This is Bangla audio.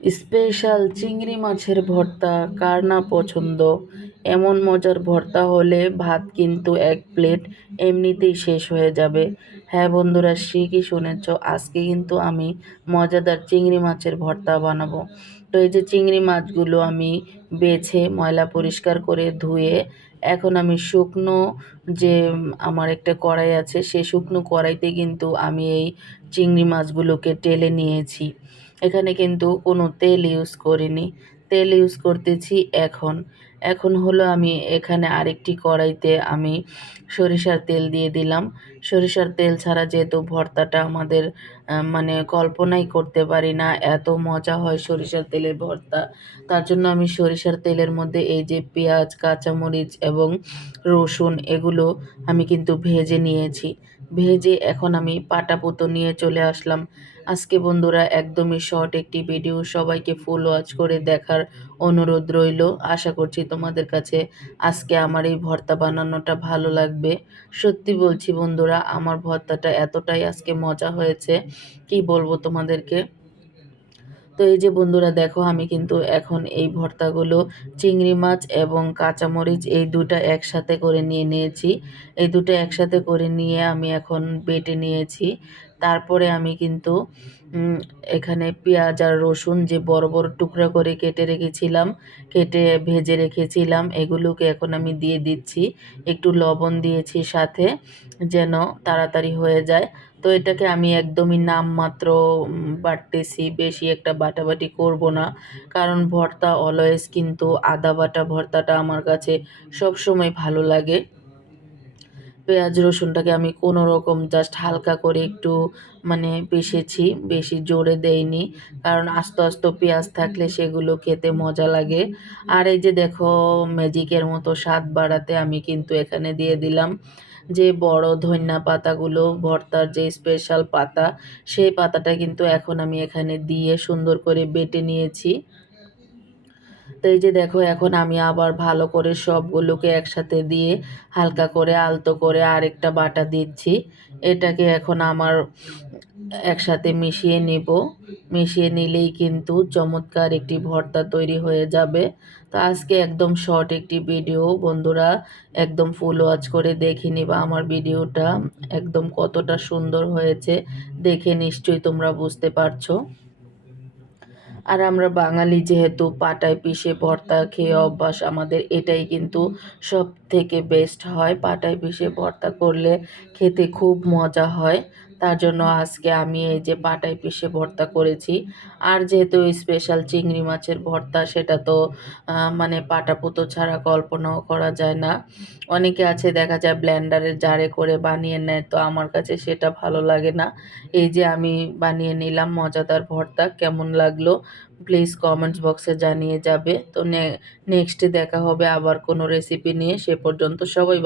স্পেশাল চিংড়ি মাছের ভর্তা কার না পছন্দ। এমন মজার ভর্তা হলে ভাত কিন্তু এক প্লেট এমনিতেই শেষ হয়ে যাবে। হ্যাঁ বন্ধুরা, ঠিকই শুনেছ, আজকে কিন্তু আমি মজাদার চিংড়ি মাছের ভর্তা বানাবো। তো এই যে চিংড়ি মাছগুলো আমি বেছে ময়লা পরিষ্কার করে ধুয়ে এখন আমি শুকনো যে আমার একটা কড়াই আছে, সেই শুকনো কড়াইতে কিন্তু আমি এই চিংড়ি মাছগুলোকে টেলে নিয়েছি। এখানে কিন্তু কোনো তেল ইউজ করিনি। তেল ইউজ করতেছি এখন। এখন হলো আমি এখানে আরেকটি কড়াইতে আমি সরিষার তেল দিয়ে দিলাম। সরিষার তেল ছাড়া যেহেতু ভর্তাটা আমাদের মানে কল্পনাই করতে পারি না, এত মজা হয় সরিষার তেলের ভর্তা। তার জন্য আমি সরিষার তেলের মধ্যে এই যে পেঁয়াজ, কাঁচামরিচ এবং রসুন এগুলো আমি কিন্তু ভেজে নিয়েছি। ভেজে এখন আমি পাটাপোতো নিয়ে চলে আসলাম। আজকে বন্ধুরা একদমই শর্ট একটি ভিডিও, সবাইকে ফুল ওয়াচ করে দেখার অনুরোধ রইল। আশা করছি তোমাদের কাছে আজকে আমার এই ভর্তা বানানোটা ভালো লাগবে। সত্যি বলছি বন্ধুরা, আমার ভর্তাটা এতটাই আজকে মজা হয়েছে, কি বলবো তোমাদেরকে। তো এই যে বন্ধুরা দেখো, আমি কিন্তু এখন এই ভর্তাগুলো চিংড়ি মাছ এবং কাঁচামরিচ এই দুটা একসাথে করে নিয়ে নিয়েছি। এই দুটো একসাথে করে নিয়ে আমি এখন বেটে নিয়েছি। তারপরে আমি কিন্তু এখানে পেঁয়াজ আর রসুন যে বড় বড় টুকরা করে কেটে রেখেছিলাম, কেটে ভেজে রেখেছিলাম, এগুলোকে এখন আমি দিয়ে দিচ্ছি। একটু লবণ দিয়েছি সাথে, যেন তাড়াতাড়ি হয়ে যায়। তো এটাকে আমি একদমই নামমাত্র বাটতেছি, বেশি একটা বাটাবাটি করব না, কারণ ভর্তা অলওয়েজ কিন্তু আদা বাটা ভর্তাটা আমার কাছে সবসময় ভালো লাগে। পেঁয়াজ রসুনটাকে আমি কোনো রকম জাস্ট হালকা করে একটু মানে পিষেছি, বেশি জোরে দেইনি, কারণ আস্ত আস্ত পেঁয়াজ থাকলে সেগুলো খেতে মজা লাগে। আর এই যে দেখো, ম্যাজিকের মতো স্বাদ বাড়াতে আমি কিন্তু এখানে দিয়ে দিলাম যে বড় ধনিয়া পাতাগুলো, ভর্তার যে স্পেশাল পাতা, সেই পাতাটা কিন্তু এখন আমি এখানে দিয়ে সুন্দর করে বেটে নিয়েছি। তো এই যে দেখো, এখন আমি আবার ভালো করে সবগুলোকে একসাথে দিয়ে হালকা করে আলতো করে আরেকটা বাটা দিচ্ছি। এটাকে এখন আমার একসাথে মিশিয়ে নেব। মিশিয়ে নিলেই কিন্তু চমৎকার একটি ভর্তা তৈরি হয়ে যাবে। তো আজকে একদম শর্ট একটি ভিডিও বন্ধুরা, একদম ফুল ওয়াচ করে দেখে নিবা আমার ভিডিওটা একদম কতটা সুন্দর হয়েছে, দেখে নিশ্চয়ই তোমরা বুঝতে পারছো। আর আমরা বাঙালি যেহেতু পাটায় পিষে ভর্তা খেয়ে অভ্যাস আমাদের, এটাই কিন্তু সব থেকে বেস্ট হয়। পাটায় পিষে ভর্তা করলে খেতে খুব মজা হয়। তার জন্য আজকে আমি এই যে পাটায় পিষে ভর্তা করেছি। আর যেহেতু স্পেশাল চিংড়ি মাছের ভর্তা, সেটা তো মানে পাটাপোতো ছাড়া কল্পনাও করা যায় না। অনেকে আছে দেখা যায় ব্লেন্ডারের জারে করে বানিয়ে নেয়, তো আমার কাছে সেটা ভালো লাগে না। এই যে আমি বানিয়ে নিলাম মজাদার ভর্তা, কেমন লাগলো প্লিজ কমেন্টস বক্সে জানিয়ে যাবে। তো নেক্সটে দেখা হবে আবার কোনো রেসিপি নিয়ে, সে পর্যন্ত সবাই